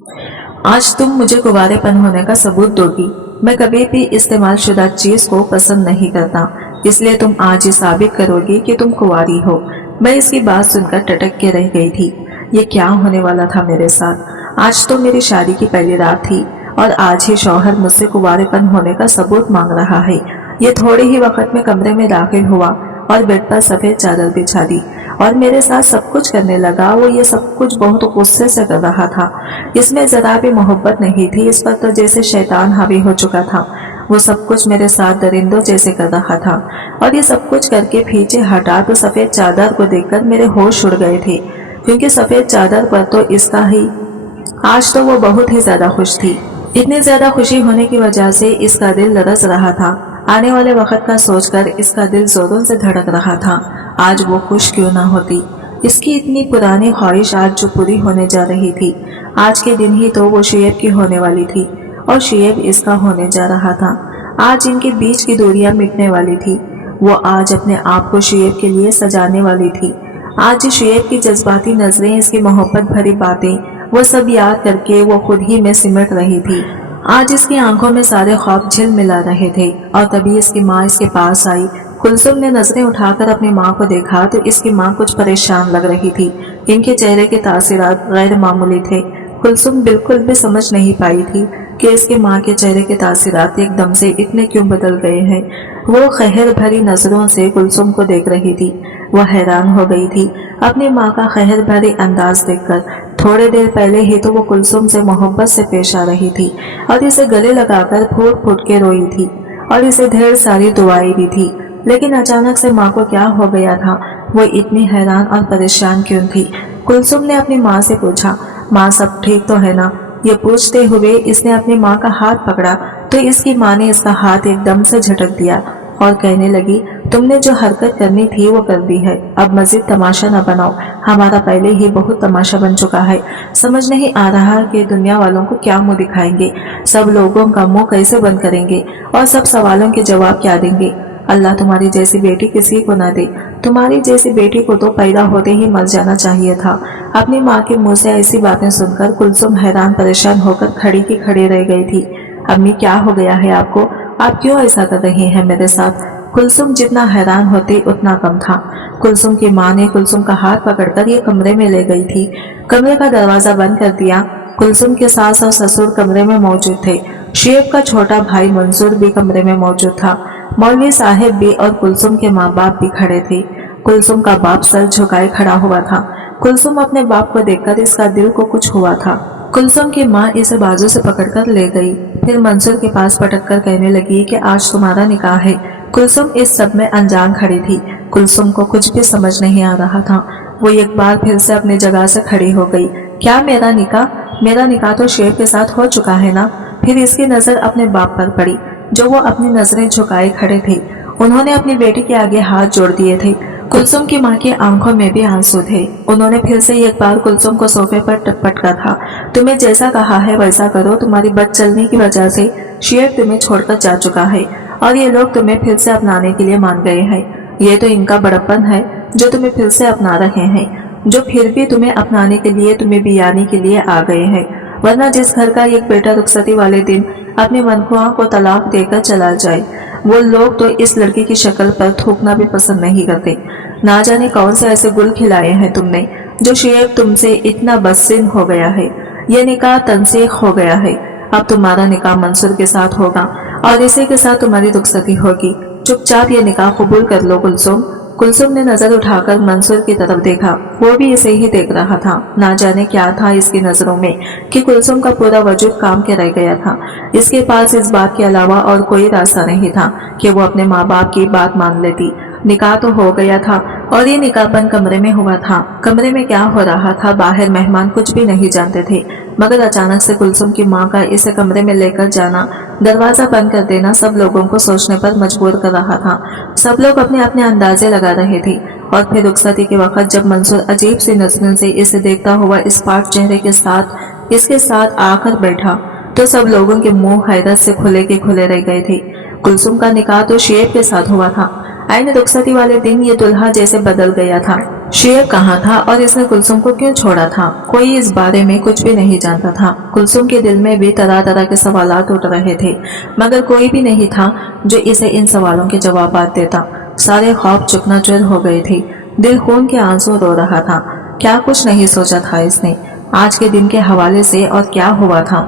आज तुम मुझे कुंवारेपन होने का सबूत दोगी। मैं कभी भी इस्तेमाल शुदा चीज को पसंद नहीं करता, इसलिए तुम आज ये साबित करोगी कि तुम कुंवारी हो। मैं इसकी बात सुनकर टटक के रह गई थी। ये क्या होने वाला था मेरे साथ? आज तो मेरी शादी की पहली रात थी और आज ही शौहर मुझसे कुंवारेपन होने का सबूत मांग रहा है। ये थोड़े ही वक्त में कमरे में दाखिल हुआ और बेड पर सफेद चादर बिछा दी और मेरे साथ सब कुछ करने लगा। वो ये सब कुछ बहुत गुस्से से कर रहा था। इसमें जरा भी मोहब्बत नहीं थी, इस पर तो जैसे शैतान हावी हो चुका था। वो सब कुछ मेरे साथ दरिंदों जैसे कर रहा था और ये सब कुछ करके पीछे हटा तो सफेद चादर को देखकर मेरे होश उड़ गए थे, क्योंकि सफेद चादर पर तो इसका ही। आज तो वो बहुत ही ज्यादा खुश थी। इतनी ज्यादा खुशी होने की वजह से इसका दिल लरस रहा था। आने वाले वक्त का सोचकर इसका दिल जोरों से धड़क रहा था। आज वो खुश क्यों ना होती। इसकी इतनी पुरानी ख्वाहिश आज जो पूरी होने जा रही थी। आज के दिन ही तो वो शुएब की होने वाली थी और शुएब इसका होने जा रहा था। आज इनके बीच की दूरियां मिटने वाली थी। वो आज अपने आप को शुएब के लिए सजाने वाली थी। आज शुएब की जज्बाती नजरें, इसकी मोहब्बत भरी बातें, वो सब याद करके वो खुद ही में सिमट रही थी। आज इसकी आंखों में सारे ख्वाब झिलमिला रहे थे और तभी इसकी माँ इसके पास आई। कुलसुम ने नजरें उठाकर अपनी माँ को देखा तो इसकी माँ कुछ परेशान लग रही थी। इनके चेहरे के तासीरात गैर मामूली थे। कुलसुम बिल्कुल भी समझ नहीं पाई थी कि इसकी माँ के चेहरे के तासीरात एकदम से इतने क्यों बदल गए हैं। वो खैर भरी नजरों से कुलसुम को देख रही थी। वह हैरान हो गई थी अपनी माँ का खैर भरी अंदाज देखकर। थोड़े देर पहले ही तो वो कुलसुम से मोहब्बत से पेश आ रही थी और इसे गले लगाकर फूट फूट के रोई थी और इसे ढेर सारी दुआएं दी थी। लेकिन अचानक से माँ को क्या हो गया था? वो इतनी हैरान और परेशान क्यों थी? कुलसुम ने अपनी माँ से पूछा, माँ सब ठीक तो है ना? ये पूछते हुए इसने अपनी माँ का हाथ पकड़ा तो इसकी माँ ने इसका हाथ एकदम से झटक दिया और कहने लगी, तुमने जो हरकत करनी थी वो कर दी है, अब मजीद तमाशा न बनाओ। हमारा पहले ही बहुत तमाशा बन चुका है। समझ नहीं आ रहा कि दुनिया वालों को क्या मुंह दिखाएंगे, सब लोगों का मुंह कैसे बंद करेंगे और सब सवालों के जवाब क्या देंगे। अल्लाह तुम्हारी जैसी बेटी किसी को न दे। तुम्हारी जैसी बेटी को तो पैदा होते ही मर जाना चाहिए था। अपनी माँ के मुंह से ऐसी बातें सुनकर कुलसुम हैरान परेशान होकर खड़ी की खड़ी रह गई थी। अम्मी क्या हो गया है आपको? आप क्यों ऐसा कर रही हैं मेरे साथ? कुलसुम जितना हैरान होती उतना कम था। कुलसुम की माँ ने कुलसुम का हाथ पकड़कर ये कमरे में ले गई थी। कमरे का दरवाजा बंद कर दिया। कुलसुम के सास और ससुर कमरे में मौजूद थे। शुएब का छोटा भाई मंसूर भी कमरे में मौजूद था। मौलवी साहब भी और कुलसुम के माँ बाप भी खड़े थे। कुलसुम का बाप सर झुकाए खड़ा हुआ था। कुलसुम अपने बाप को देखकर इसका दिल को कुछ हुआ था। कुलसुम की माँ इसे बाजू से पकड़कर ले गई, फिर मंसूर के पास पटक कर कहने लगी कि आज तुम्हारा निकाह है। कुलसुम इस सब में अनजान खड़ी थी। कुलसुम को कुछ भी समझ नहीं आ रहा था। वो एक बार फिर से अपनी जगह से खड़ी हो गई। क्या मेरा निकाह? मेरा निकाह तो शुएब के साथ हो चुका है ना? फिर इसकी नजर अपने बाप पर पड़ी, जो वो अपनी नजरें झुकाए खड़े थे। उन्होंने अपनी बेटी के आगे हाथ जोड़ दिए थे। कुलसुम की माँ की आंखों में भी आंसू थे। उन्होंने फिर से एक बार कुलसुम को सोफे पर पटका था। तुम्हें जैसा कहा है वैसा करो। तुम्हारी बद चलने की वजह से शुएब तुम्हें छोड़कर जा चुका है और ये लोग तुम्हें फिर से अपनाने के लिए मान गए हैं। ये तो इनका बड़प्पन है जो तुम्हें फिर से अपना रहे हैं, जो फिर भी तुम्हें अपनाने के लिए, तुम्हें बियाने के लिए आ गए हैं। वरना जिस घर का एक बेटा रुखसती वाले दिन अपनी मनखुआ को तलाक देकर चला जाए, वो लोग तो इस लड़की की शक्ल पर थूकना भी पसंद नहीं करते। ना जाने कौन से ऐसे गुल खिलाए हैं तुमने जो शुएब तुमसे इतना बदसिन हो गया है। ये निकाह तनसीख हो गया है। अब तुम्हारा निकाह मंसूर के साथ होगा और इसी के साथ तुम्हारी रुखसती होगी। चुपचाप ये निकाह कबूल कर लो कुलसुम। कुलसुम ने नजर उठाकर मंसूर की तरफ देखा। वो भी इसे ही देख रहा था। ना जाने क्या था इसकी नजरों में कि कुलसुम का पूरा वजूद काम के रह गया था। इसके पास इस बात के अलावा और कोई रास्ता नहीं था कि वो अपने माँ बाप की बात मान लेती। निकाह तो हो गया था और ये निकाह बंद कमरे में हुआ था। कमरे में क्या हो रहा था बाहर मेहमान कुछ भी नहीं जानते थे, मगर अचानक से कुलसुम की माँ का इसे कमरे में लेकर जाना, दरवाजा बंद कर देना सब लोगों को सोचने पर मजबूर कर रहा था। सब लोग अपने अपने अंदाजे लगा रहे थे। और फिर रुखसती के वक्त जब मंसूर अजीब सी नजरों से इसे देखता हुआ इस पाट चेहरे के साथ इसके साथ आकर बैठा, तो सब लोगों के मुंह हैरत से खुले के खुले रह गए थे। कुलसुम का निकाह तो शुएब के साथ हुआ था। आईने रुखसती वाले दिन ये दुल्हा जैसे बदल गया था। शुएब कहाँ था और इसने कुलसुम को क्यों छोड़ा था? कोई इस बारे में कुछ भी नहीं जानता था। कुलसुम के दिल में भी तरह तरह के सवालात उठ रहे थे, मगर कोई भी नहीं था जो इसे इन सवालों के जवाब देता। सारे ख्वाब चकनाचूर हो गए थे। दिल खून के आंसू रो रहा था। क्या कुछ नहीं सोचा था इसने आज के दिन के हवाले से, और क्या हुआ था,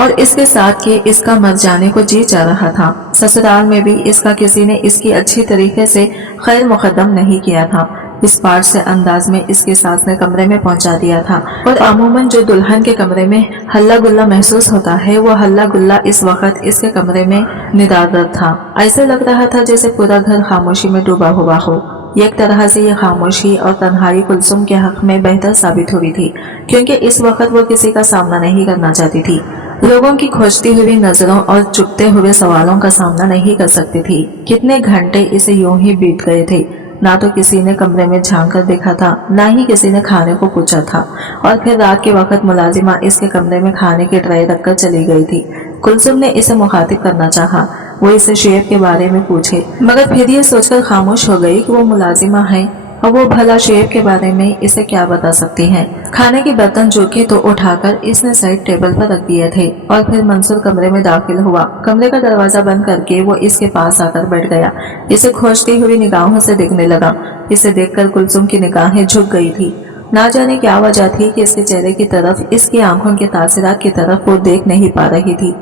और इसके साथ के इसका मर जाने को जी जा रहा था। ससुराल में भी इसका किसी ने इसकी अच्छी तरीके से खैर मुकद्दम नहीं किया था। इस पार्ट से अंदाज में इसकी सास ने कमरे में पहुंचा दिया था, और अमूमन जो दुल्हन के कमरे में हल्ला गुल्ला महसूस होता है, वो हल्ला गुल्ला इस वक्त इसके कमरे में निदारद था। ऐसे लग रहा था जैसे पूरा घर खामोशी में डूबा हुआ हो। एक तरह से ये खामोशी और तन्हाई कुलसुम के हक में बेहतर साबित हुई थी, क्योंकि इस वक्त वो किसी का सामना नहीं करना चाहती थी। लोगों की खोजती हुई नजरों और चुपते हुए सवालों का सामना नहीं कर सकती थी। कितने घंटे इसे यूं ही बीत गए थे। ना तो किसी ने कमरे में झांक कर देखा था, ना ही किसी ने खाने को पूछा था। और फिर रात के वक्त मुलाजिमा इसके कमरे में खाने की ट्रे रखकर चली गई थी। कुलसुम ने इसे मुखातिब करना चाहा, वो इसे शुएब के बारे में पूछे, मगर फिर ये सोचकर खामोश हो गई कि वो मुलाजिमा है और वो भला शुएब के बारे में इसे क्या बता सकती हैं। खाने के बर्तन जोखे तो उठाकर इसने साइड टेबल पर रख दिए थे, और फिर मंसूर कमरे में दाखिल हुआ। कमरे का दरवाजा बंद करके वो इसके पास आकर बैठ गया। इसे खोजती हुई निगाहों से देखने लगा। इसे देखकर कुलसुम की निगाहें झुक गई थी। ना जाने क्या वजह थी कि इसके चेहरे की तरफ, इसकी आंखों के तासिरात की तरफ वो देख नहीं पा रही थी।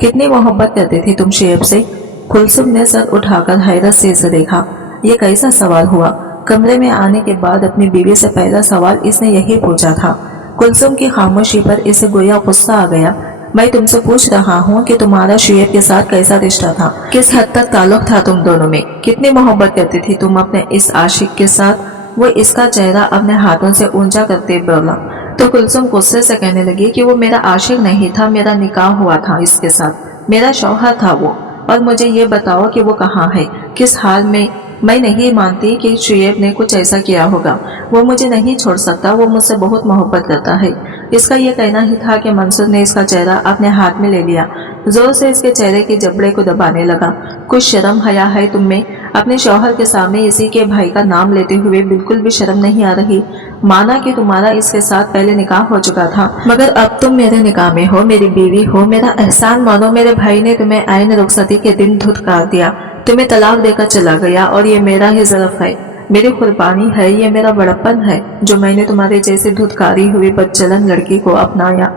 कितनी मोहब्बत करती थी तुम शुएब से? कुलसुम ने सर उठाकर हैरत से इसे देखा। ये कैसा सवाल हुआ? कमरे में आने के बाद अपनी बीवी से पहला सवाल इसने यही पूछा था। कुलसुम की खामोशी पर इसे गोया गुस्सा आ गया। मैं तुमसे पूछ रहा हूँ कि तुम्हारा शुएब के साथ कैसा रिश्ता था, किस हद तक ताल्लुक था तुम दोनों में, कितनी मोहब्बत करती थी तुम अपने इस आशिक के साथ? वो इसका चेहरा अपने हाथों से ऊंचा करते बोला। तो कुलसुम गुस्से से कहने लगी कि वो मेरा आशिक नहीं था, मेरा निकाह हुआ था इसके साथ, मेरा शौहर था वो। और मुझे ये बताओ कि वो कहाँ है, किस हाल में? मैं नहीं मानती कि शुएब ने कुछ ऐसा किया होगा। वो मुझे नहीं छोड़ सकता, वो मुझसे बहुत मोहब्बत करता है। इसका ये कहना ही था कि मंसूर ने इसका चेहरा अपने हाथ में ले लिया, जोर से इसके चेहरे के जबड़े को दबाने लगा। कुछ शर्म हया है तुम में? अपने शौहर के सामने इसी के भाई का नाम लेते हुए बिल्कुल भी शर्म नहीं आ रही? माना कि तुम्हारा इसके साथ पहले निकाह हो चुका था, मगर अब तुम मेरे निकाह में हो, मेरी बीवी हो। मेरा एहसान मानो, मेरे भाई ने तुम्हें आईन रुखसती के दिन धुतकार दिया, तुम्हें तलाक देकर चला गया, और ये मेरा ही ज़र्फ है, मेरी कुर्बानी है, ये मेरा बड़प्पन है जो मैंने तुम्हारे जैसे धुतकारी हुई बदचलन लड़की को अपनाया,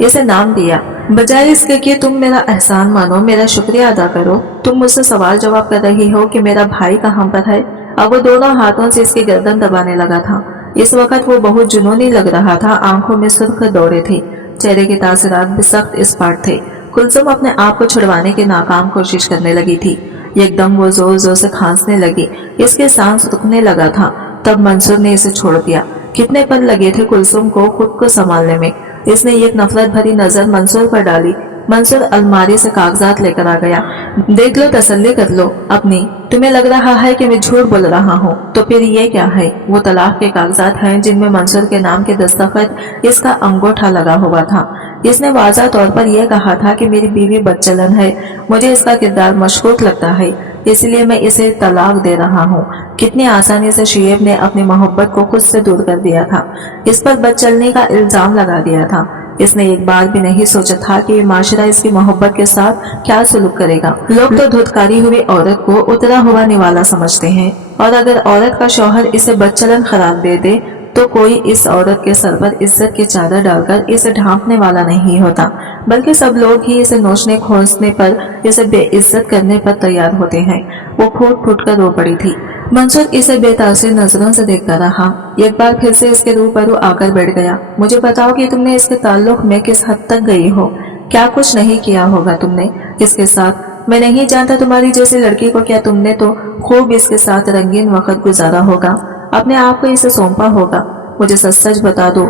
इसे नाम दिया। बजाय इसके कि तुम मेरा एहसान मानो, मेरा शुक्रिया अदा करो, तुम मुझसे सवाल जवाब कर रही हो कि मेरा भाई कहाँ पर है। अब वो दोनों हाथों से इसकी गर्दन दबाने लगा था। इस वक्त वो बहुत जुनूनी लग रहा था। आंखों में सुर्ख दौरे थे, चेहरे के तासरात भी सख्त स्पष्ट थे। कुलसुम अपने आप को छुड़वाने की नाकाम कोशिश करने लगी थी। एकदम वो जोर जोर से खांसने लगी, इसके सांस रुकने लगा था। तब मंसूर ने इसे छोड़ दिया। कितने पल लगे थे कुलसुम को खुद को संभालने में। इसने एक नफरत भरी नजर मंसूर पर डाली। मंसूर अलमारी से कागजात लेकर आ गया। देख लो, तसल्ली कर लो अपनी। तुम्हें लग रहा है कि मैं झूठ बोल रहा हूँ, तो फिर ये क्या है? वो तलाक के कागजात हैं जिनमें मंसूर के नाम के दस्तखत, इसका अंगूठा लगा हुआ था। इसने वाज़ा तौर पर यह कहा था कि मेरी बीवी बदचलन है, मुझे इसका किरदार मशकूक लगता है, इसलिए मैं इसे तलाक दे रहा हूँ। कितनी आसानी से शुएब ने अपनी मोहब्बत को खुद से दूर कर दिया था, इस पर बदचलनी का इल्जाम लगा दिया था। इसने एक बार भी नहीं सोचा था कि माशरा इसकी मोहब्बत के साथ क्या सलूक करेगा। लोग तो धुतकारी हुई औरत को उतरा हुआ निवाला समझते हैं, और अगर औरत का शौहर इसे बदचलन करार दे दे तो कोई इस औरत के सर पर इज्जत की चादर डालकर इसे ढांपने वाला नहीं होता, बल्कि सब लोग ही इसे नोचने खोजने पर, इसे बेइज्जत करने पर तैयार होते हैं। वो फूट फूट कर रो पड़ी थी। मंसूर इसे बेतासिर नजरों से देखता रहा। एक बार फिर से इसके रूबरू आकर बैठ गया। मुझे बताओ कि तुमने इसके ताल्लुक में किस हद तक गई हो? क्या कुछ नहीं किया होगा तुमने इसके साथ? मैं नहीं जानता तुम्हारी जैसी लड़की को, क्या तुमने तो खूब इसके साथ रंगीन वक्त गुजारा होगा, अपने आप को इसे सौंपा होगा। मुझे सच सच बता दो,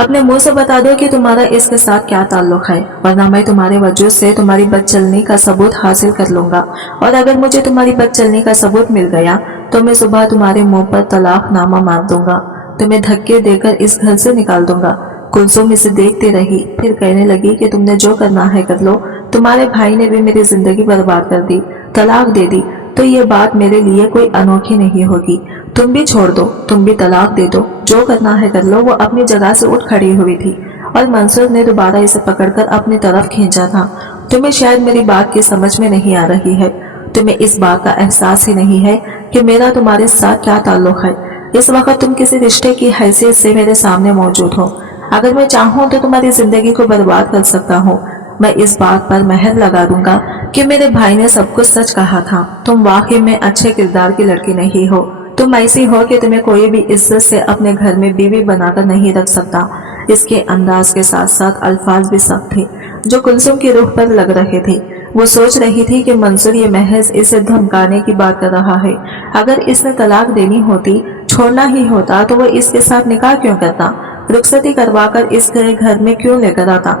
अपने मुंह से बता दो कि तुम्हारा इसके साथ क्या ताल्लुक है, वरना मैं तुम्हारे वजूद से तुम्हारी बदचलनी का सबूत हासिल कर लूंगा। और अगर मुझे तुम्हारी बदचलनी का सबूत मिल गया तो मैं सुबह तुम्हारे मुंह पर तलाकनामा मार दूंगा, तुम्हें धक्के देकर इस घर से निकाल दूंगा। कुलसुम इसे देखती रही, फिर कहने लगी कि तुमने जो करना है कर लो। तुम्हारे भाई ने भी मेरी जिंदगी बर्बाद कर दी, तलाक दे दी, तो ये बात मेरे लिए कोई अनोखी नहीं होगी। तुम भी छोड़ दो, तुम भी तलाक दे दो, जो करना है कर लो। वो अपनी जगह से उठ खड़ी हुई थी और मंसूर ने दोबारा इसे पकड़कर अपनी तरफ खींचा था। तुम्हें शायद मेरी बात की समझ में नहीं आ रही है, तुम्हें इस बात का एहसास ही नहीं है कि मेरा तुम्हारे साथ क्या ताल्लुक है। इस वक्त तुम किसी रिश्ते की हैसियत से मेरे सामने मौजूद हो। अगर मैं चाहूँ तो तुम्हारी जिंदगी को बर्बाद कर सकता हूँ। मैं इस बात पर मेहर लगा दूंगा कि मेरे भाई ने सब कुछ सच कहा था। तुम वाकई में अच्छे किरदार की लड़की नहीं हो। तुम ऐसी हो कि तुम्हें कोई भी इज्जत से अपने घर में बीवी बनाकर नहीं रख सकता। इसके अंदाज के साथ साथ अल्फाज भी सख्त थे जो कुलसुम की रूह पर लग रहे थे। वो सोच रही थी कि मंसूर ये महज इसे धमकाने की बात कर रहा है। अगर इसने तलाक देनी होती, छोड़ना ही होता, तो वो इसके साथ निकाह क्यों करता, रुखसती करवाकर इसके घर में क्यों लेकर आता।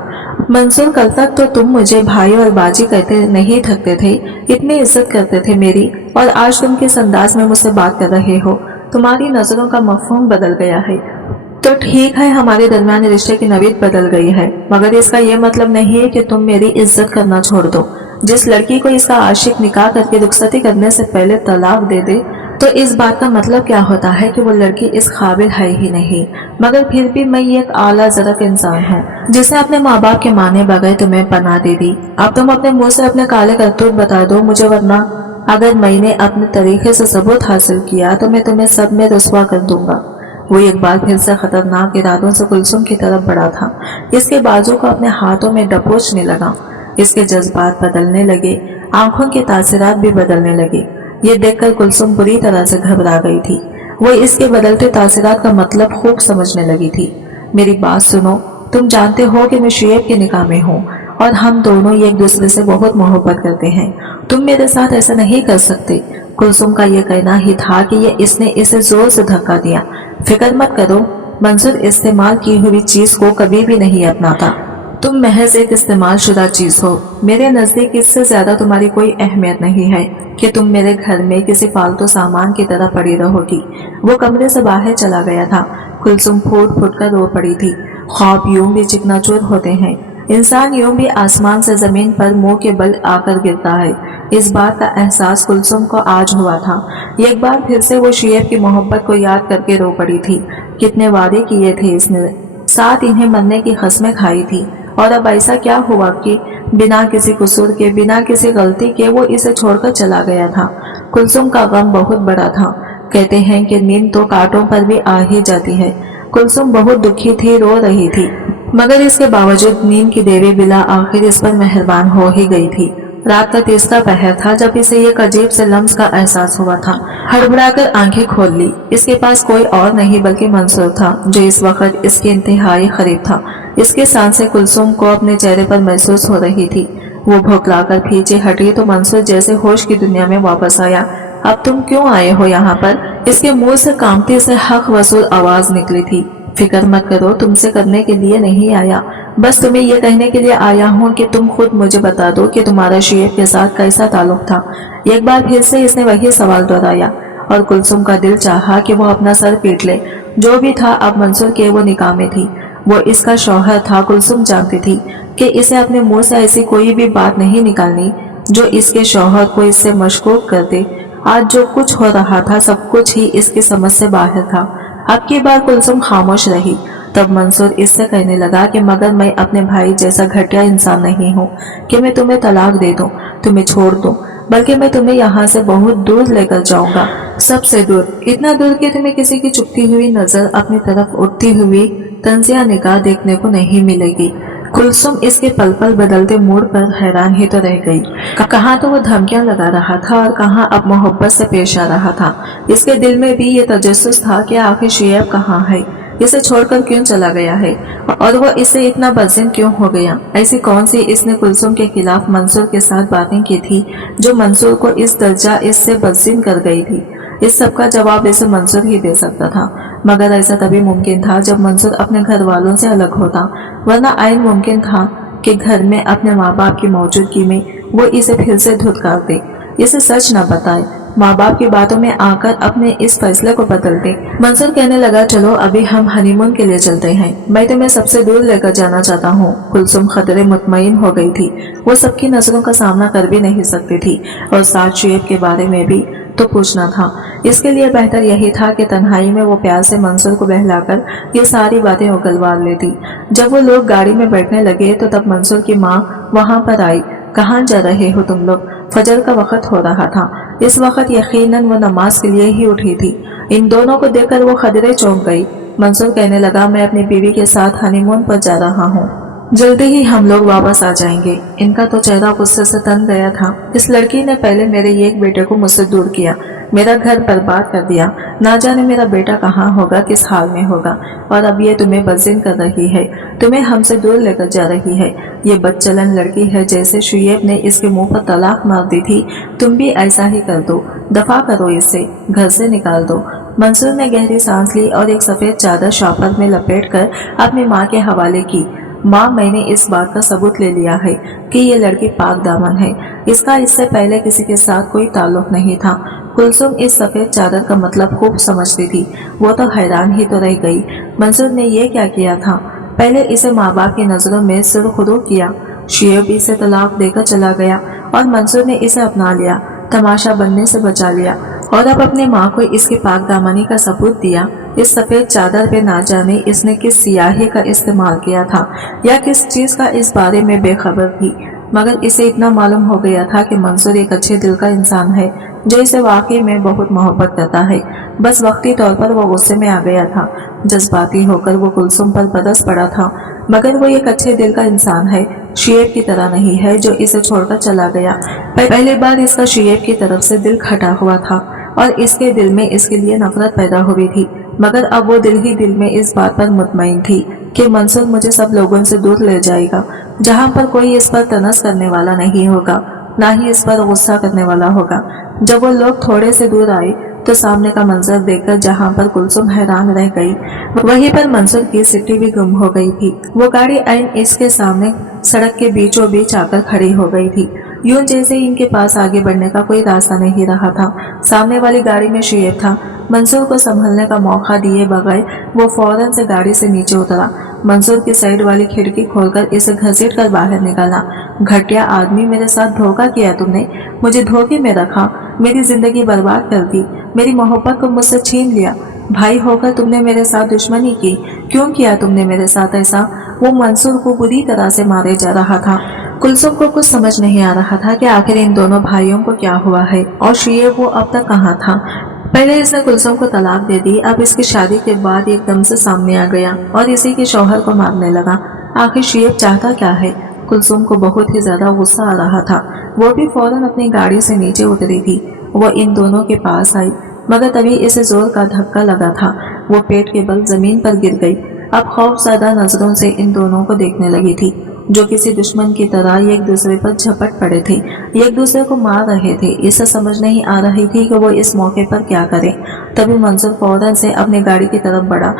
मंसूर, कल तक तो तुम मुझे भाई और बाजी कहते नहीं थकते थे, इतनी इज्जत करते थे मेरी, और आज तुम किस अंदाज में मुझसे बात कर रहे हो। तुम्हारी नजरों का मफहूम बदल गया है। तो ठीक है, हमारे दरमियान रिश्ते की नवीद बदल गई है, मगर इसका ये मतलब नहीं है कि तुम मेरी इज्जत करना छोड़ दो। जिस लड़की को इसका आशिक निकाह करके रुखसती करने से पहले तलाक दे दे, तो इस बात का मतलब क्या होता है कि वो लड़की इस काबिल है ही नहीं। मगर फिर भी मैं ये एक आला ज़रफ़ इंसान हूँ जिसने अपने माँ बाप के माने बगैर तुम्हें पनाह दे दी। अब तुम अपने मुंह से अपने काले करतूत बता दो मुझे, वरना अगर मैंने अपने तरीके से सबूत हासिल किया तो मैं तुम्हें सब में रुसवा कर दूंगा। वो एक बार फिर से खतरनाक इरादों से कुलसुम की तरफ बढ़ा था। इसके बाजू को अपने हाथों में दबोचने लगा। इसके जज्बात बदलने लगे, आंखों के तासिरात भी बदलने लगे। ये देखकर कुलसुम बुरी तरह से घबरा गई थी। वो इसके बदलते तासिरात का मतलब खूब समझने लगी थी। मेरी बात सुनो, तुम जानते हो कि मैं शुएब के निकाह में हूँ और हम दोनों एक दूसरे से बहुत मोहब्बत करते हैं। तुम मेरे साथ ऐसा नहीं कर सकते। कुलसुम का ये कहना ही था कि इसने इसे जोर से धक्का दिया। फिक्र मत करो, मंसूर इस्तेमाल की हुई चीज को कभी भी नहीं अपनाता। तुम महज एक इस्तेमाल शुदा चीज हो। मेरे नजदीक इससे ज्यादा तुम्हारी कोई अहमियत नहीं है कि तुम मेरे घर में किसी फालतू सामान की तरह पड़ी रहोगी। वो कमरे से बाहर चला गया था। कुलसुम फूट फूट कर रो पड़ी थी। ख्वाब यूं भी चिकनाचूर होते हैं, इंसान यूं भी आसमान से जमीन पर मुंह के बल आकर गिरता है। इस बात का एहसास कुलसुम को आज हुआ था। एक बार फिर से वो शुएब की मोहब्बत को याद करके रो पड़ी थी। कितने वादे किए थे इसने, साथ इन्हें मरने की कसमें खाई थी, और अब ऐसा क्या हुआ कि बिना किसी कसूर के, बिना किसी गलती के वो इसे छोड़कर चला गया था। कुलसुम का गम बहुत बड़ा था। कहते हैं कि नींद तो कांटों पर भी आ ही जाती है। कुलसुम बहुत दुखी थी, रो रही थी, मगर इसके बावजूद नींद की देवी बिला आखिर इस पर मेहरबान हो ही गई थी। रात का तीसरा पहर था जब इसे एक अजीब से लम्स का एहसास हुआ था। हड़बड़ाकर आंखें खोल ली। इसके पास कोई और नहीं बल्कि मंसूर था, जो इस वक्त इसके इंतहाई करीब था। इसकी सांसें कुलसुम को अपने चेहरे पर महसूस हो रही थी। वो भौंकलाकर पीछे हटी तो मंसूर जैसे होश की दुनिया में वापस आया। अब तुम क्यों आए हो यहाँ पर? इसके मुंह से कांपती से हक वसूल आवाज निकली थी। फिक्र मत करो, तुमसे करने के लिए नहीं आया, बस तुम्हें यह कहने के लिए आया हूँ कि तुम खुद मुझे बता दो कि तुम्हारा शुएब के साथ कैसा ताल्लुक था। एक बार फिर से इसने वही सवाल दोहराया और कुलसुम का दिल चाहा कि वो अपना सर पीट ले। जो भी था, अब मंसूर के वो निकाह में थी। वो इसका शौहर था। कुलसुम जानती थी कि इसे अपने मुंह से ऐसी कोई भी बात नहीं निकालनी जो इसके शौहर को इससे मशकूक कर दे। आज जो कुछ हो रहा था सब कुछ ही इसकी समझ से बाहर था। अब की बार कुलसुम खामोश रही। तब मंसूर इससे कहने लगा कि मगर मैं अपने भाई जैसा घटिया इंसान नहीं हूँ कि मैं तुम्हें तलाक दे दूँ, तुम्हें छोड़ दूँ, बल्कि मैं तुम्हें यहाँ से बहुत दूर लेकर जाऊंगा, सबसे दूर, इतना दूर कि तुम्हें किसी की चुपती हुई नजर अपनी तरफ उठती हुई तंजिया निगाह देखने को नहीं मिलेगी। कुलसुम इसके पल पल बदलते मूड पर हैरान ही तो रह गई। कहाँ तो वो धमकियां लगा रहा था और कहाँ अब मोहब्बत से पेश आ रहा था। इसके दिल में भी ये तजस्सुस था कि आखिर शुएब कहाँ है, इसे छोड़कर क्यों चला गया है, और वो इससे इतना बदजिन क्यों हो गया। ऐसी कौन सी इसने कुलसुम के खिलाफ मंसूर के साथ बातें की थी जो मंसूर को इस दर्जा इससे बदजिन कर गई थी। इस सब का जवाब इसे मंसूर ही दे सकता था, मगर ऐसा तभी मुमकिन था जब मंसूर अपने घर वालों से अलग होता, वरना आइन मुमकिन था कि घर में अपने माँ बाप की मौजूदगी में वो इसे फिर से धुतकार दे, इसे सच न बताए, माँ बाप की बातों में आकर अपने इस फैसले को बदल दे। मंसूर कहने लगा, चलो अभी हम हनीमून के लिए चलते हैं, मैं तुम्हें सबसे दूर लेकर जाना चाहता हूँ। कुलसुम खतरे मुतमईन हो गई थी। वो सबकी नजरों का सामना कर भी नहीं सकती थी और साथ शुएब के बारे में भी तो पूछना था। इसके लिए बेहतर यही था कि तन्हाई में वो प्यार से मंसूर को बहलाकर ये सारी बातें उगलवा लेती। जब वो लोग गाड़ी में बैठने लगे तो तब मंसूर की माँ वहां पर आई। कहाँ जा रहे हो तुम लोग? फजर का वक्त हो रहा था। इस वक्त यकीनन वो नमाज के लिए ही उठी थी। इन दोनों को देखकर वो खदरे चौंक गई। मंसूर कहने लगा, मैं अपनी बीवी के साथ हनीमून पर जा रहा हूँ, जल्दी ही हम लोग वापस आ जाएंगे। इनका तो चेहरा गुस्से से तन गया था। इस लड़की ने पहले मेरे एक बेटे को मुझसे दूर किया, मेरा घर बर्बाद कर दिया। ना जाने मेरा बेटा कहाँ होगा, किस हाल में होगा, और अब ये तुम्हें बज़िन कर रही है, तुम्हें हमसे दूर लेकर जा रही है। ये बदचलन लड़की है। जैसे शुएब ने इसके मुंह पर तलाक मार दी थी, तुम भी ऐसा ही कर दो। दफा करो इसे, घर से निकाल दो। मंसूर ने गहरी सांस ली और एक सफेद चादर शॉपर में लपेटकर अपनी माँ के हवाले की। माँ, मैंने इस बात का सबूत ले लिया है कि ये लड़की पाक दामन है। इसका इससे पहले किसी के साथ कोई ताल्लुक नहीं था। कुलसुम इस सफेद चादर का मतलब खूब समझती थी। वो तो हैरान ही तो रह गई। मंसूर ने ये क्या किया था? पहले इसे माँ बाप की नजरों में सुरखुरू किया, शुएब इसे तलाक देकर चला गया और मंसूर ने इसे अपना लिया, तमाशा बनने से बचा लिया, और अब अपनी माँ को इसकी पाक दामनी का सबूत दिया। इस सफेद चादर पे ना जाने इसने किस सियाही का इस्तेमाल किया था या किस चीज का इस बारे में बेखबर थी, मगर इसे इतना मालूम हो गया था कि मंसूर एक अच्छे दिल का इंसान है जो इसे वाकई में बहुत मोहब्बत करता है। बस वक्ती तौर पर वो गुस्से में आ गया था। जज्बाती होकर वो कुलसुम पर बरस पड़ा था, मगर वो एक अच्छे दिल का इंसान है, शुएब की तरह नहीं है जो इसे छोड़कर चला गया। पहली बार इसका शुएब की तरफ से दिल खटा हुआ था और इसके दिल में इसके लिए नफरत पैदा हुई थी, मगर अब वो दिल ही दिल में इस बात पर मुतमईन थी कि मंसूर मुझे सब लोगों से दूर ले जाएगा, जहाँ पर कोई इस पर तनस करने वाला नहीं होगा, ना ही इस पर गुस्सा करने वाला होगा। जब वो लोग थोड़े से दूर आए तो सामने का मंजर देखकर जहाँ पर कुलसुम हैरान रह गई, वहीं पर मंसूर की सिट्टी भी गुम हो गई थी। वो गाड़ी ऐन इसके सामने सड़क के बीचों बीच आकर खड़ी हो गई थी, यूं जैसे इनके पास आगे बढ़ने का कोई रास्ता नहीं रहा था। सामने वाली गाड़ी में शुएब था। मंसूर को संभलने का मौका दिए बगैर वो फौरन से गाड़ी से नीचे उतरा। मंसूर की साइड वाली खिड़की खोलकर इसे घसीट कर बाहर निकाला। घटिया आदमी, मेरे साथ धोखा किया तुमने, मुझे धोखे में रखा, मेरी जिंदगी बर्बाद कर दी, मेरी मोहब्बत को मुझसे छीन लिया। भाई होकर तुमने मेरे साथ दुश्मनी की, क्यों किया तुमने मेरे साथ ऐसा? वो मंसूर को बुरी तरह से मारे जा रहा था। कुलसुम को कुछ समझ नहीं आ रहा था कि आखिर इन दोनों भाइयों को क्या हुआ है और शुएब वो अब तक कहाँ था। पहले इसने कुलसुम को तलाक दे दी, अब इसकी शादी के बाद एकदम से सामने आ गया और इसी के शौहर को मारने लगा। आखिर शुएब चाहता क्या है? कुलसुम को बहुत ही ज्यादा गुस्सा आ रहा था। वो भी फौरन अपनी गाड़ी से नीचे उतरी थी। वो इन दोनों के पास आई, मगर तभी इसे जोर का धक्का लगा था। वो पेट के बल जमीन पर गिर गई। अब खौफज़दा नजरों से इन दोनों को देखने लगी थी, जो किसी दुश्मन की तरह एक दूसरे पर झपट पड़े थे, एक दूसरे को मार रहे थे। इसे समझ नहीं आ रही थी कि वो इस मौके पर क्या करे। तभी मंसूर फौरन से अपनी गाड़ी की तरफ बढ़ा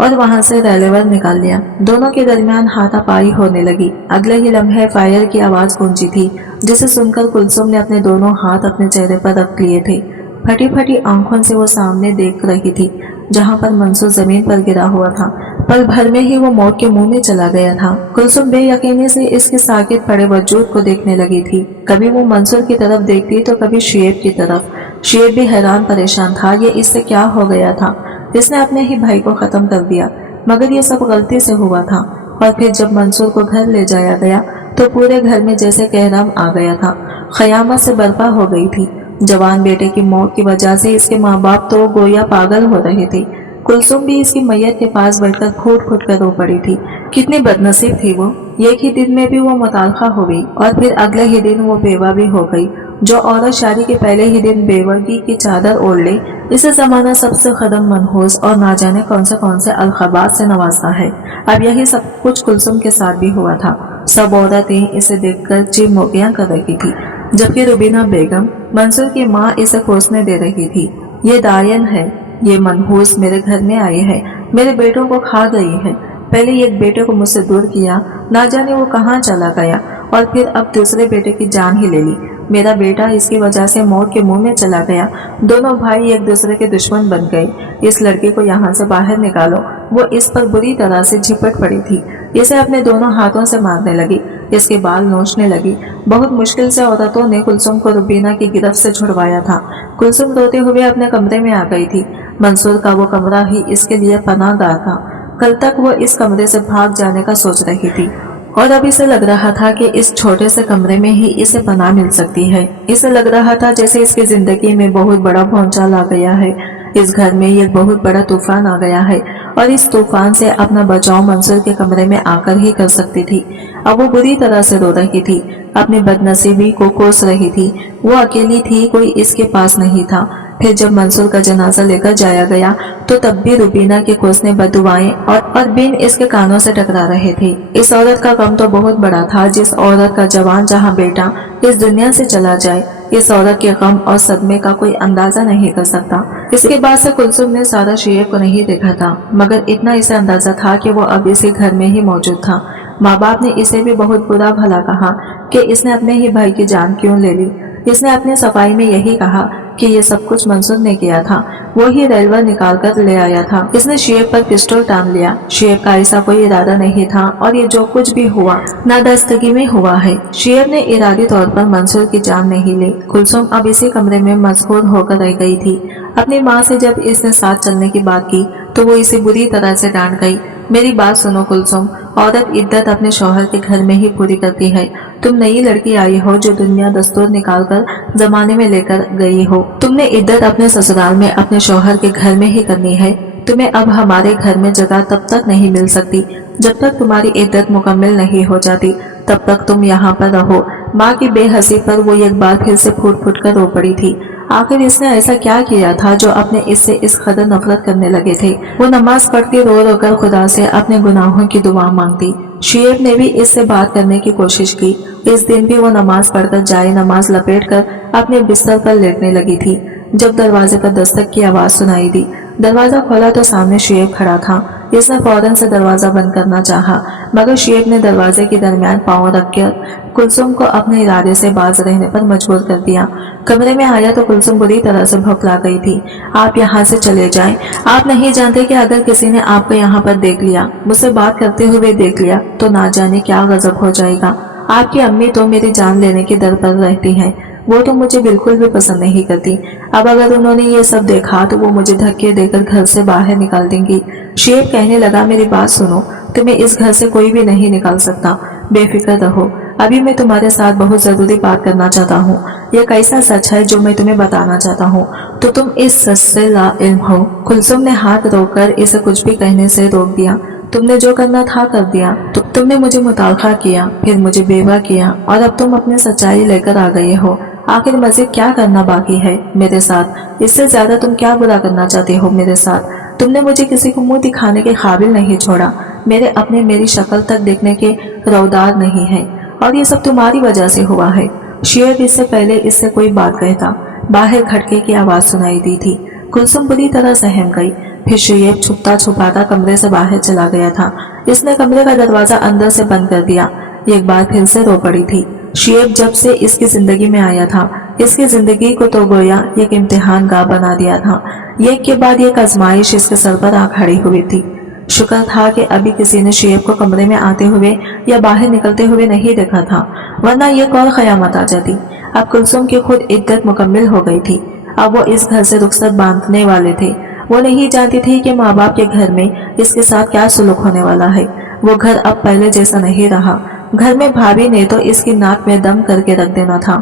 और वहां से रेलेवर निकाल लिया। दोनों के दरमियान हाथापाई होने लगी। अगले ही लम्हे फायर की आवाज गूंजी थी, जिसे सुनकर कुलसुम ने अपने दोनों हाथ अपने चेहरे पर रख लिए थे। फटी फटी आंखों से वो सामने देख रही थी, जहां पर मंसूर जमीन पर गिरा हुआ था। पल भर में ही वो मौत के मुंह में चला गया था। कुलसुम बेयकीनी से इसके साकित पड़े वजूद को देखने लगी थी। कभी वो मंसूर की तरफ देखती तो कभी शुएब की तरफ। शुएब भी हैरान परेशान था, ये इससे क्या हो गया था? इसने अपने ही भाई को खत्म कर दिया, मगर ये सब गलती से हुआ था। और फिर जब मंसूर को घर ले जाया गया तो पूरे घर में जैसे कहराम आ गया था। क़यामत से बर्पा हो गई थी। जवान बेटे की मौत की वजह से इसके माँ बाप तो गोया पागल हो रहे थे। कुलसुम भी इसकी मैयत के पास बैठकर फूट फूट कर रो पड़ी थी। कितनी बदनसीब थी वो। एक ही दिन में भी वो मुतालका हो गई और फिर अगले ही दिन वो बेवा भी हो गई। जो औरत शादी के पहले ही दिन बेवगी की चादर ओढ़ ले, इसे जमाना सबसे कदम मनहूस और ना जाने कौन से अलखबात से नवाजता है। अब यही सब कुछ कुलसुम के साथ भी हुआ था। सब औरतें इसे देखकर चिमोकियां कर रही थी, जबकि रुबीना बेगम, मंसूर की माँ, इसे कोसने दे रही थी। ये दायन है, ये मनहूस मेरे घर में आई है, मेरे बेटों को खा गई है। पहले एक बेटे को मुझसे दूर किया, ना जाने वो कहाँ चला गया, और फिर अब दूसरे बेटे की जान ही ले ली। मेरा बेटा इसकी वजह से मौत के मुंह में चला गया। दोनों भाई एक दूसरे के दुश्मन बन गए। इस लड़की को यहाँ से बाहर निकालो। वो इस पर बुरी तरह से झिपट पड़ी थी, इसे अपने दोनों हाथों से मारने लगी। इसके बाल नोचने लगी। बहुत मुश्किल से औरतों ने कुलसुम को रुबीना की गिरफ्त से छुड़वाया था। कुलसुम रोते हुए अपने कमरे में आ गई थी। मंसूर का वो कमरा ही इसके लिए पनाहगाह था। कल तक वो इस कमरे से भाग जाने का सोच रही थी और अब इसे लग रहा था कि इस छोटे से कमरे में ही इसे पनाह मिल सकती है। इसे लग रहा था जैसे इसकी जिंदगी में बहुत बड़ा भौचाल आ गया है। इस घर में एक बहुत बड़ा तूफान आ गया है और इस तूफान से अपना बचाव मंसूर के कमरे में आकर ही कर सकती थी। अब वो बुरी तरह से रो रही थी, अपनी बदनसीबी को कोस रही थी। वो अकेली थी, कोई इसके पास नहीं था। फिर जब मंसूर का जनाजा लेकर जाया गया तो तब भी रुबीना के कोसने बददुआएं और बिन इसके कानों से टकरा रहे थे। इस औरत का गम तो बहुत बड़ा था, जिस औरत का जवान जहां बेटा इस दुनिया से चला जाए। इस औरत के गम और सदमे का कोई अंदाजा नहीं कर सकता। इसके बाद से कुलसुम ने सारा शुएब को नहीं देखा था, मगर इतना इसे अंदाजा था कि वो अब इसी घर में ही मौजूद था। माँ बाप ने इसे भी बहुत बुरा भला कहा कि इसने अपने ही भाई की जान क्यों ले ली। इसने अपनी सफाई में यही कहा कि ये सब कुछ मंसूर ने किया था, वो ही रिवॉल्वर निकाल कर ले आया था। इसने शुएब पर पिस्टल टांग लिया। शुएब का ऐसा कोई इरादा नहीं था और ये जो कुछ भी हुआ नादस्तगी में हुआ है। शुएब ने इरादी तौर पर मंसूर की जान नहीं ली। कुलसुम अब इसी कमरे में मजबूर होकर रह गई थी। अपनी माँ से जब इसने साथ चलने की बात की तो वो इसे बुरी तरह से डांट गई। मेरी बात सुनो कुलसुम, औरत इद्दत अपने शौहर के घर में ही पूरी करती है। तुम नई लड़की आई हो जो दुनिया दस्तूर निकाल कर जमाने में लेकर गई हो। तुमने इद्दत अपने ससुराल में अपने शौहर के घर में ही करनी है। तुम्हें अब हमारे घर में जगह तब तक नहीं मिल सकती जब तक तुम्हारी इद्दत मुकम्मल नहीं हो जाती। तब तक तुम यहाँ पर रहो। माँ की बेहसी पर वो एक बार फिर से फूट फूट कर रो पड़ी थी। आखिर इसने ऐसा क्या किया था जो अपने इससे इस कदर नफरत करने लगे थे। वो नमाज पढ़ती रो रो कर खुदा से अपने गुनाहों की दुआ मांगती। शुएब ने भी इससे बात करने की कोशिश की। इस दिन भी वो नमाज पढ़कर जाए नमाज लपेट कर अपने बिस्तर पर लेटने लगी थी जब दरवाजे पर दस्तक की आवाज सुनाई दी। दरवाजा खोला तो सामने शुएब खड़ा था। इसने फौरन से दरवाजा बंद करना चाहा, मगर शुएब ने दरवाजे के दरमियान पांव रखकर कुलसुम को अपने इरादे से बाज रहने पर मजबूर कर दिया। कमरे में आया तो कुलसुम बुरी तरह से भौंकला गई थी। आप यहाँ से चले जाएं। आप नहीं जानते कि अगर किसी ने आपको यहाँ पर देख लिया, मुझसे बात करते हुए देख लिया, तो ना जाने क्या गजब हो जाएगा। आपकी अम्मी तो मेरी जान लेने की दर पर रहती हैं। वो तो मुझे बिल्कुल भी पसंद नहीं करती। अब अगर उन्होंने ये सब देखा तो वो मुझे धक्के देकर घर से बाहर निकाल देंगी। शुएब कहने लगा, मेरी बात सुनो, तुम्हें इस घर से कोई भी नहीं निकाल सकता। बेफिक्र रहो। अभी मैं तुम्हारे साथ बहुत जरूरी बात करना चाहता हूँ। यह कैसा सच है जो मैं तुम्हें बताना चाहता हूँ, तो तुम इस सच से लाइल्म हो। कुलसुम ने हाथ रोककर इसे कुछ भी कहने से रोक दिया। तुमने जो करना था कर दिया। तुमने मुझे मुतालका किया, फिर मुझे बेवा किया और अब तुम अपनी सच्चाई लेकर आ गए हो। आखिर मजीद क्या करना बाकी है मेरे साथ? इससे ज्यादा तुम क्या बुरा करना चाहते हो मेरे साथ? तुमने मुझे किसी को मुंह दिखाने के काबिल नहीं छोड़ा। मेरी शक्ल तक देखने के रौदार नहीं है और ये सब तुम्हारी वजह से हुआ है। शुएब इससे पहले इससे कोई बात कहता, बाहर खटके की आवाज सुनाई दी थी। कुलसुम बुरी तरह सहम गई। फिर शुएब छुपता छुपाता कमरे से बाहर चला गया था। इसने कमरे का दरवाजा अंदर से बंद कर दिया। एक बार फिर से रो पड़ी थी। शुएब जब से इसकी जिंदगी में आया था, इसकी जिंदगी को तो गोया एक इम्तिहान गाह बना दिया था। एक के बाद एक आजमाइश इसके सर पर आ खड़ी हुई थी। शुक्र था कि अभी किसी ने शुएब को कमरे में आते हुए या बाहर निकलते हुए नहीं देखा था, वरना एक और कयामत आ जाती। अब कुलसुम की खुद इद्दत मुकम्मल हो गई थी। अब वो इस घर से रुखसत बांधने वाले थे। वो नहीं जानती थी कि माँ बाप के घर में इसके साथ क्या सुलूक होने वाला है। वो घर अब पहले जैसा नहीं रहा। घर में भाभी ने तो इसकी नाक में दम करके रख देना था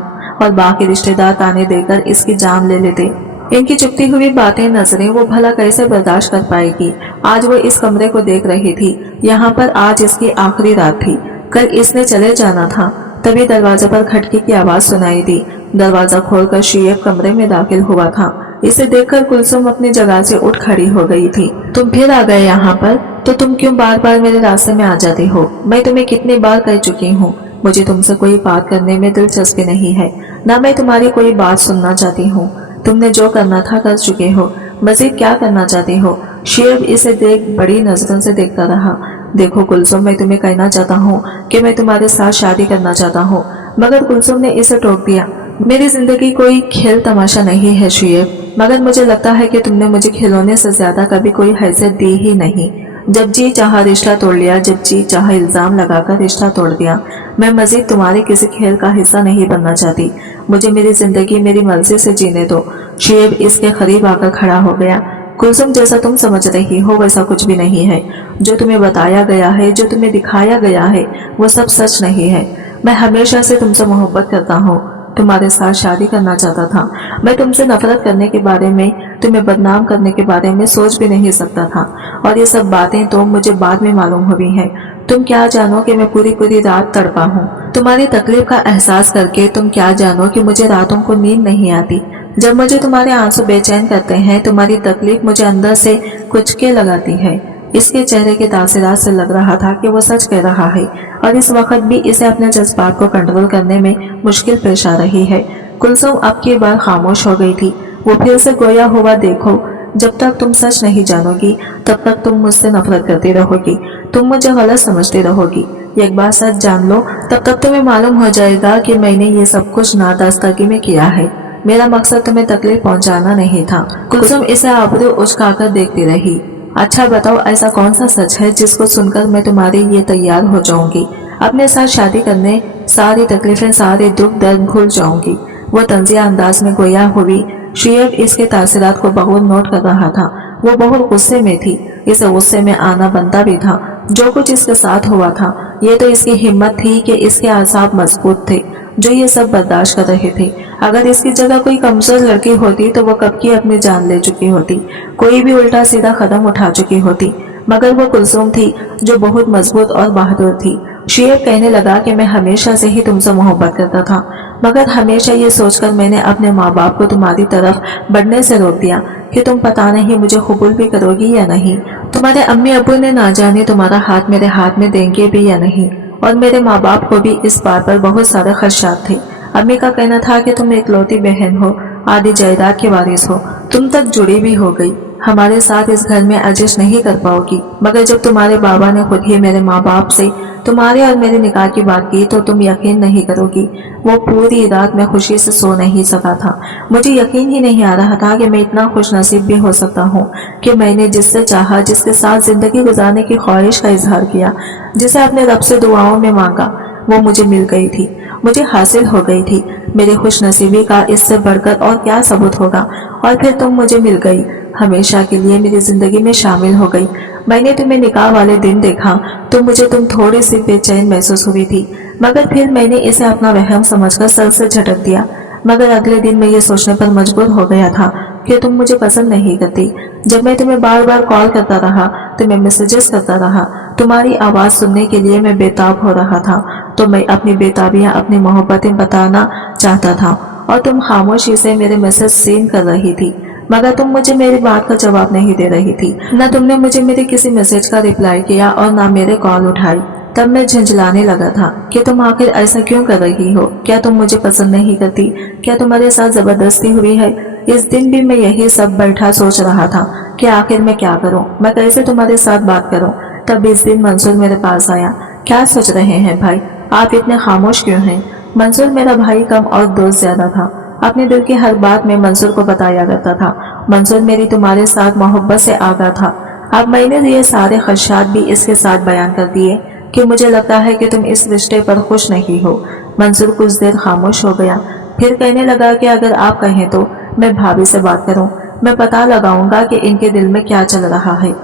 और बाकी रिश्तेदार ताने देकर इसकी जान ले लेते। इनकी चुपती हुई बातें नजरें वो भला कैसे बर्दाश्त कर पाएगी। आज वो इस कमरे को देख रही थी। यहाँ पर आज इसकी आखिरी रात थी। कल इसने चले जाना था। तभी दरवाजे पर खटके की आवाज सुनाई दी। दरवाजा खोलकर शुएब कमरे में दाखिल हुआ था। इसे देखकर कुलसुम अपनी जगह से उठ खड़ी हो गई थी। तुम फिर आ गए यहाँ पर? तो तुम क्यों बार बार मेरे रास्ते में आ जाती हो? मैं तुम्हें कितनी बार कह चुकी हूँ, मुझे तुमसे कोई बात करने में दिलचस्पी नहीं है, न मैं तुम्हारी कोई बात सुनना चाहती हूँ। तुमने जो करना था कर चुके हो, मजीद क्या करना चाहती हो? शुएब इसे देख बड़ी नजरों से देखता रहा। देखो कुलसुम, मैं तुम्हें कहना चाहता हूँ कि मैं तुम्हारे साथ शादी करना चाहता हूँ। मगर कुलसुम ने इसे टोक दिया। मेरी जिंदगी कोई खेल तमाशा नहीं है शुएब, मगर मुझे लगता है कि तुमने मुझे खिलौने से ज्यादा कभी कोई हैसियत दी ही नहीं। जब जी चाहा रिश्ता तोड़ लिया, जब जी चाहा इल्जाम लगाकर रिश्ता तोड़ दिया। मैं मजीद तुम्हारे किसी खेल का हिस्सा नहीं बनना चाहती। मुझे मेरी जिंदगी मेरी मर्जी से जीने दो। शुएब इसके करीब आकर खड़ा हो गया। कुलसुम, जैसा तुम समझ रही हो वैसा कुछ भी नहीं है। जो तुम्हें बताया गया है, जो तुम्हें दिखाया गया है, वो सब सच नहीं है। मैं हमेशा से तुमसे मोहब्बत करता हूँ, तुम्हारे साथ शादी करना चाहता था। मैं तुमसे नफरत करने के बारे में, तुम्हें बदनाम करने के बारे में सोच भी नहीं सकता था। और ये सब बातें तो मुझे बाद में मालूम हुई हैं। तुम क्या जानो कि मैं पूरी पूरी रात तड़पा हूँ। तुम्हारी तकलीफ का एहसास करके तुम क्या जानो कि मुझे रातों को नींद नहीं आती। जब मुझे तुम्हारे आंसू बेचैन करते हैं, तुम्हारी तकलीफ मुझे अंदर से कुचके लगाती है। इसके चेहरे के तासीरात से लग रहा था कि वो सच कह रहा है और इस वक्त भी इसे अपने जज्बात को कंट्रोल करने में मुश्किल पेश आ रही है। कुलसुम अब की बार खामोश हो गई थी। वो फिर से गोया हुआ, देखो, जब तक तुम सच नहीं जानोगी तब तक तुम मुझसे नफरत करती रहोगी, तुम मुझे गलत समझती रहोगी। एक बार सच जान लो, तब तक तुम्हें मालूम हो जाएगा कि मैंने ये सब कुछ नादास्तगी में किया है। मेरा मकसद तुम्हें तकलीफ पहुंचाना नहीं था। कुलसुम इसे आबरू उचकाकर देखती रही। अच्छा बताओ, ऐसा कौन सा सच है जिसको सुनकर मैं तुम्हारी ये तैयार हो जाऊंगी, अपने साथ शादी करने, सारी तकलीफें, सारे दुख दर्द भूल जाऊंगी। वो तंजिया अंदाज में गोया हुई। शुएब इसके तासीरात को बगौर नोट कर रहा था। वो बहुत गुस्से में थी। इसे गुस्से में आना बनता भी था। जो कुछ इसके साथ हुआ था, ये तो इसकी हिम्मत थी कि इसके आसाब मजबूत थे जो ये सब बर्दाश्त कर रहे थे। अगर इसकी जगह कोई कमजोर लड़की होती तो वो कब की अपनी जान ले चुकी होती, कोई भी उल्टा सीधा कदम उठा चुकी होती। मगर वो कुलसुम थी जो बहुत मजबूत और बहादुर थी। शुएब कहने लगा कि मैं हमेशा से ही तुमसे मोहब्बत करता था, मगर हमेशा ये सोचकर मैंने अपने माँ बाप को तुम्हारी तरफ बढ़ने से रोक दिया कि तुम पता नहीं मुझे कबूल भी करोगी या नहीं। तुम्हारे अम्मी अबू ने ना जाने तुम्हारा हाथ मेरे हाथ में देंगे भी या नहीं, और मेरे माँ बाप को भी इस बात पर बहुत सारे खदशात थे। अम्मी का कहना था कि तुम इकलौती बहन हो, आधी जायदाद के वारिस हो, तुम तक जुड़ी भी हो गई, हमारे साथ इस घर में एडजस्ट नहीं कर पाओगी। मगर जब तुम्हारे बाबा ने खुद ही मेरे माँ बाप से तुम्हारे और मेरे निकाह की बात की तो तुम यकीन नहीं करोगी, वो पूरी रात में खुशी से सो नहीं सका था। मुझे यकीन ही नहीं आ रहा था कि मैं इतना खुश नसीब भी हो सकता हूँ कि मैंने जिससे चाहा, जिसके साथ जिंदगी गुजारने की ख्वाहिश का इजहार किया, जिसे अपने रब से दुआओं में मांगा, वो मुझे मिल गई थी, मुझे हासिल हो गई थी। मेरी खुश नसीबी का इससे बढ़कर और क्या सबूत होगा। और फिर तुम मुझे मिल गई, हमेशा के लिए मेरी जिंदगी में शामिल हो गई। मैंने तुम्हें निकाह वाले दिन देखा तो मुझे तुम थोड़ी सी बेचैन महसूस हुई थी, मगर फिर मैंने इसे अपना वहम समझकर सर से झटक दिया। मगर अगले दिन मैं ये सोचने पर मजबूर हो गया था कि तुम मुझे पसंद नहीं करती। जब मैं तुम्हें बार बार कॉल करता रहा, तुम्हें मैसेजेस करता रहा, तुम्हारी आवाज सुनने के लिए मैं बेताब हो रहा था, तो मैं अपनी बेताबियां, अपनी मोहब्बतें बताना चाहता था और तुम खामोशी से मेरे मैसेज सीन कर रही थी। मगर तुम मुझे मेरी बात का जवाब नहीं दे रही थी। न तुमने मुझे मेरे किसी मैसेज का रिप्लाई किया और न मेरे कॉल उठाई। तब मैं झंझलाने लगा था कि तुम आखिर ऐसा क्यों कर रही हो, क्या तुम मुझे पसंद नहीं करती, क्या तुम्हारे साथ जबरदस्ती हुई है। इस दिन भी मैं यही सब बैठा सोच रहा था कि आखिर मैं क्या करूं, मैं कैसे तुम्हारे साथ बात करूं। तब इस दिन मंसूर मेरे पास आया। क्या सोच रहे हैं भाई, आप इतने खामोश क्यों हैं। मंसूर मेरा भाई कम और दोस्त ज्यादा था। अपने दिल की हर बात में मंसूर को बताया करता था। मंसूर मेरी तुम्हारे साथ मोहब्बत से आगा था। अब मैंने ये सारे खदशात भी इसके साथ बयान कर दिए कि मुझे लगता है कि तुम इस रिश्ते पर खुश नहीं हो। मंसूर कुछ देर खामोश हो गया, फिर कहने लगा कि अगर आप कहें तो मैं भाभी से बात करूं, मैं पता लगाऊंगा कि इनके दिल में क्या चल रहा है।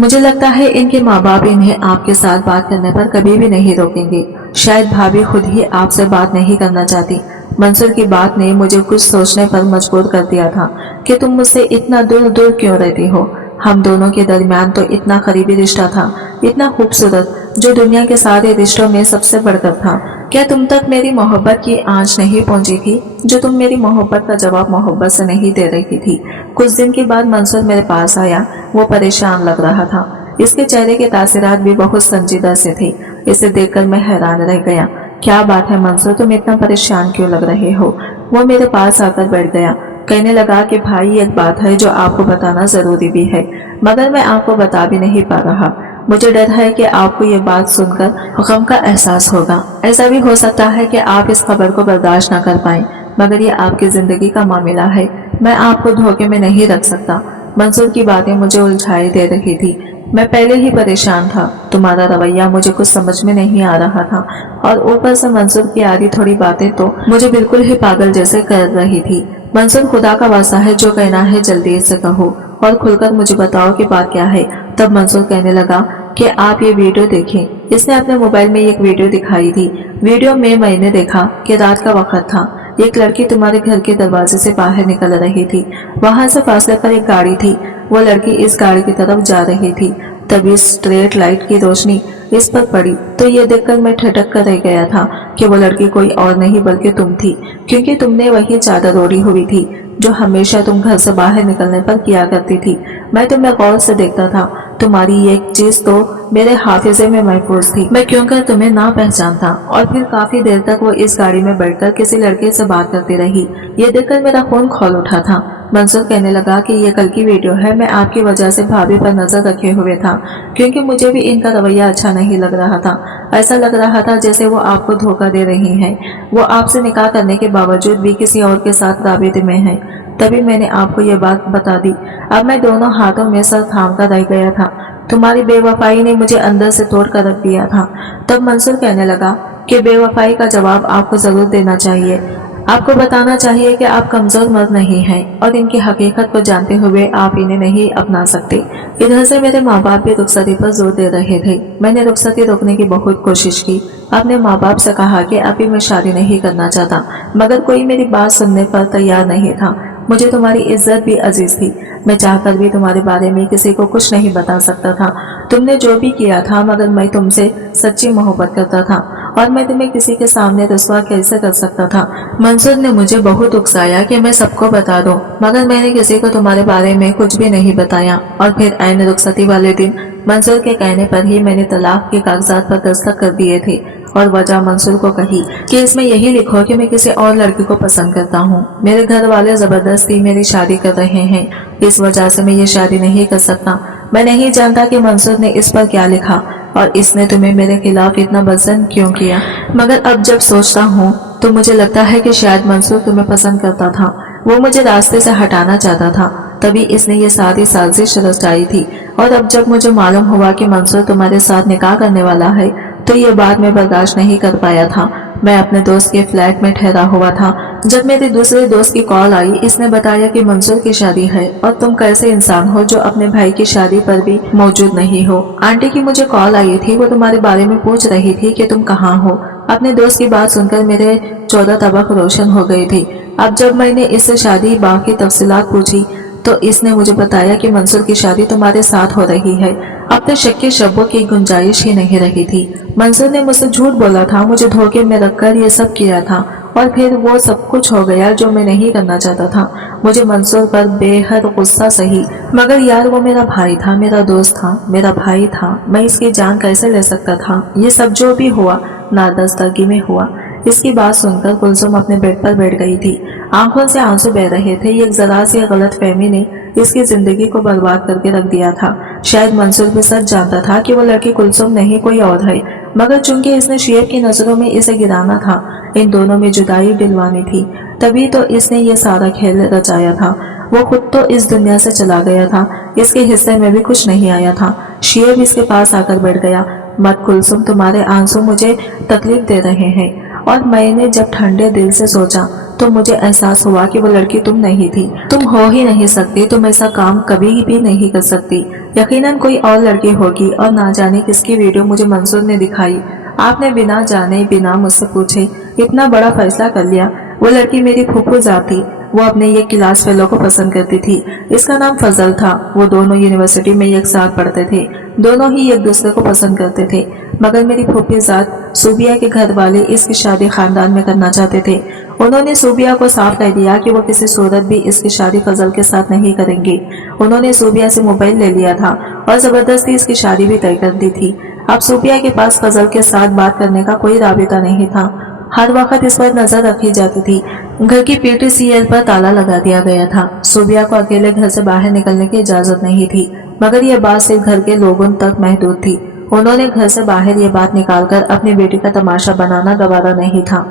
मुझे लगता है इनके माँ बाप इन्हें आपके साथ बात करने पर कभी भी नहीं रोकेंगे। शायद भाभी खुद ही आपसे बात नहीं करना चाहती। मंसूर की बात ने मुझे कुछ सोचने पर मजबूर कर दिया था कि तुम मुझसे इतना दूर दूर क्यों रहती हो। हम दोनों के दरमियान तो इतना करीबी रिश्ता था, इतना खूबसूरत, जो दुनिया के सारे रिश्तों में सबसे बढ़कर था। क्या तुम तक मेरी मोहब्बत की आंच नहीं पहुंची थी, जो तुम मेरी मोहब्बत का जवाब मोहब्बत से नहीं दे रही थी। कुछ दिन के बाद मंसूर मेरे पास आया। वो परेशान लग रहा था। इसके चेहरे के तासीरात भी बहुत संजीदा से थे। इसे देखकर मैं हैरान रह गया। क्या बात है मंसूर, तुम इतना परेशान क्यों लग रहे हो। वो मेरे पास आकर बैठ गया। कहने लगा कि भाई एक बात है जो आपको बताना जरूरी भी है, मगर मैं आपको बता भी नहीं पा रहा। मुझे डर है कि आपको ये बात सुनकर गम का एहसास होगा। ऐसा भी हो सकता है कि आप इस खबर को बर्दाश्त न कर पाएं, मगर ये आपकी जिंदगी का मामला है, मैं आपको धोखे में नहीं रख सकता। मंसूर की बातें मुझे उलझाई दे रही थी। मैं पहले ही परेशान था। तुम्हारा रवैया मुझे कुछ समझ में नहीं आ रहा था और ऊपर से मंसूर की आधी थोड़ी बातें तो मुझे बिल्कुल ही पागल जैसे कर रही थी। मंसूर, खुदा का वास्ता है, जो कहना है जल्दी से कहो और खुलकर मुझे बताओ कि बात क्या है। तब मंसूर कहने लगा कि आप ये वीडियो देखें। इसने अपने मोबाइल में एक वीडियो दिखाई थी। वीडियो में मैंने देखा कि रात का वक्त था। एक लड़की तुम्हारे घर के दरवाजे से बाहर निकल रही थी। वहां से फासले पर एक गाड़ी थी। वो लड़की इस गाड़ी की तरफ जा रही थी। तभी स्ट्रीट लाइट की रोशनी इस पर पड़ी तो ये देखकर मैं ठिठक कर रह गया था कि वो लड़की कोई और नहीं बल्कि तुम थी, क्योंकि तुमने वही चादर ओढ़ी हुई थी जो हमेशा तुम घर से बाहर निकलने पर किया करती थी। मैं तुम्हें गौर से देखता था। तुम्हारी एक चीज तो मेरे हाफिजे में महफूज थी। मैं क्यों कर तुम्हें ना पहचानता। और फिर काफी देर तक वो इस गाड़ी में बैठकर किसी लड़के से बात करती रही। ये देखकर मेरा खून खौल उठा था। मंसूर कहने लगा कि ये कल की वीडियो है। मैं आपकी वजह से भाभी पर नजर रखे हुए था, क्योंकि मुझे भी इनका रवैया अच्छा नहीं लग रहा था। ऐसा लग रहा था जैसे वो आपको धोखा दे रही हैं। वो आपसे निकाह करने के बावजूद भी किसी और के साथ राबिते में है। तभी मैंने आपको ये बात बता दी। अब मैं दोनों हाथों में सर थाम कर रह गया था। तुम्हारी बेवफाई ने मुझे अंदर से तोड़ कर रख दिया था। तब मंसूर कहने लगा कि बेवफाई का जवाब आपको जरूर देना चाहिए। आपको बताना चाहिए कि आप कमजोर मर्द नहीं हैं और इनकी हकीकत को जानते हुए आप इन्हें नहीं अपना सकते। इधर से मेरे माँ बाप भी रुखसती पर जोर दे रहे थे। मैंने रुखसती रोकने की बहुत कोशिश की। अपने माँ बाप से कहा कि अभी मैं शादी नहीं करना चाहता, मगर कोई मेरी बात सुनने पर तैयार नहीं था। मुझे तुम्हारी इज्जत भी अजीज थी। मैं चाहकर भी तुम्हारे बारे में किसी को कुछ नहीं बता सकता था। तुमने जो भी किया था, मगर मैं तुमसे सच्ची मोहब्बत करता था और मैं तुम्हें किसी के सामने रसवा कैसे कर सकता था। मंसूर ने मुझे बहुत उकसाया कि मैं सबको बता दूं, मगर मैंने किसी को तुम्हारे बारे में कुछ भी नहीं बताया। और फिर ऐन रुखसती वाले दिन मंसूर के कहने पर ही मैंने तलाक के कागजात पर दस्तखत कर दिए थे और वजह मंसूर को कही कि इसमें यही लिखो कि मैं किसी और लड़की को पसंद करता हूँ। मेरे घर वाले जबरदस्ती मेरी शादी कर रहे हैं, इस वजह से मैं ये शादी नहीं कर सकता। मैं नहीं जानता कि मंसूर ने इस पर क्या लिखा और इसने तुम्हें मेरे खिलाफ इतना बज़न क्यों किया, मगर अब जब सोचता हूँ तो मुझे लगता है कि शायद मंसूर तुम्हें पसंद करता था। वो मुझे रास्ते से हटाना चाहता था, तभी इसने ये सारी साजिश रचाई थी। और अब जब मुझे मालूम हुआ कि मंसूर तुम्हारे साथ निकाह करने वाला है तो ये बात मैं बर्दाश्त नहीं कर पाया था। मैं अपने दोस्त के फ्लैट में ठहरा हुआ था जब मेरे दूसरे दोस्त की कॉल आई। इसने बताया कि मंसूर की शादी है और तुम कैसे इंसान हो जो अपने भाई की शादी पर भी मौजूद नहीं हो। आंटी की मुझे कॉल आई थी, वो तुम्हारे बारे में पूछ रही थी कि तुम कहाँ हो। अपने दोस्त की बात सुनकर मेरे 14 तबक रोशन हो गए थे। अब जब मैंने इससे शादी बाकी तफसीलात पूछी तो इसने मुझे बताया कि मंसूर की शादी तुम्हारे साथ हो रही है। अब तो शक के शब्दों की गुंजाइश ही नहीं रही थी। मंसूर ने मुझसे झूठ बोला था, मुझे धोखे में रखकर ये सब किया था और फिर वो सब कुछ हो गया जो मैं नहीं करना चाहता था। मुझे मंसूर पर बेहद गुस्सा सही, मगर यार वो मेरा भाई था, मेरा दोस्त था, मेरा भाई था। मैं इसकी जान कैसे ले सकता था। ये सब जो भी हुआ नादस्तगी में हुआ। इसकी बात सुनकर कुलसुम अपने बेड पर बैठ गई थी। आंखों से आंसू बह रहे थे। एक जरा सी गलत फहमी ने इसकी जिंदगी को बर्बाद करके रख दिया था। शायद मंसूर भी सच जानता था कि वो लड़की कुलसुम नहीं कोई और है, मगर चूंकि इसने शेब की नजरों में इसे गिराना था, इन दोनों में जुदाई दिलवानी थी, तभी तो इसने ये सारा खेल रचाया था। वो खुद तो इस दुनिया से चला गया था, इसके हिस्से में भी कुछ नहीं आया था। शेब इसके पास आकर बैठ गया। मत कुलसुम, तुम्हारे आंसू मुझे तकलीफ दे रहे हैं। और मैंने जब ठंडे दिल से सोचा तो मुझे एहसास हुआ कि वो लड़की तुम नहीं थी। तुम हो ही नहीं सकती। तुम ऐसा काम कभी भी नहीं कर सकती। यकीनन कोई और लड़की होगी और ना जाने किसकी वीडियो मुझे मंसूर ने दिखाई। आपने बिना जाने बिना मुझसे पूछे इतना बड़ा फैसला कर लिया। वो लड़की मेरी फूफू जात थी। वो अपने ये क्लास फेलो को पसंद करती थी। इसका नाम फजल था। वो दोनों यूनिवर्सिटी में एक साथ पढ़ते थे। दोनों ही एक दूसरे को पसंद करते थे, मगर मेरी फूफी जात सूबिया के घर वाले इसकी शादी खानदान में करना चाहते थे। उन्होंने सूबिया को साफ कह दिया कि वो किसी सूरत भी इसकी शादी फजल के साथ नहीं करेंगे। उन्होंने सूबिया से मोबाइल ले लिया था और जबरदस्ती इसकी शादी भी तय कर दी थी। अब सूबिया के पास फजल के साथ बात करने का कोई राबिता नहीं था। हर वक्त इस पर नजर रखी जाती थी। घर की PTCL पर ताला लगा दिया गया था। सूबिया को अकेले घर से बाहर निकलने की इजाजत नहीं थी, मगर यह बात सिर्फ घर के लोगों तक महदूद थी। उन्होंने घर से बाहर ये बात निकालकर अपनी बेटी का तमाशा बनाना गवारा नहीं था।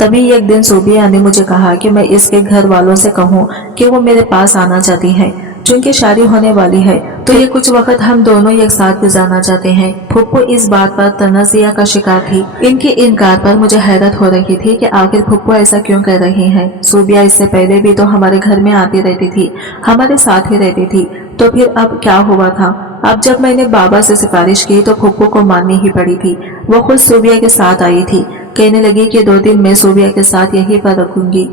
तभी एक दिन सूबिया ने मुझे कहा कि मैं इसके घर वालों से कहूँ कि वो मेरे पास आना चाहती है। चूंकि शादी होने वाली है तो ये कुछ वक्त हम दोनों एक साथ गुजारना चाहते हैं। फुप्पो इस बात पर तनाज़िया का शिकार थी। इनके इनकार पर मुझे हैरत हो रही थी कि आखिर फुप्पो ऐसा क्यों कर रही हैं। सूबिया इससे पहले भी तो हमारे घर में आती रहती थी, हमारे साथ ही रहती थी, तो फिर अब क्या हुआ था? अब जब मैंने बाबा से सिफारिश की तो फुप्पो को माननी ही पड़ी थी। वो खुद सूबिया के साथ आई थी, कहने लगी कि 2 दिन में सूबिया के साथ यहीं पर रखूंगी।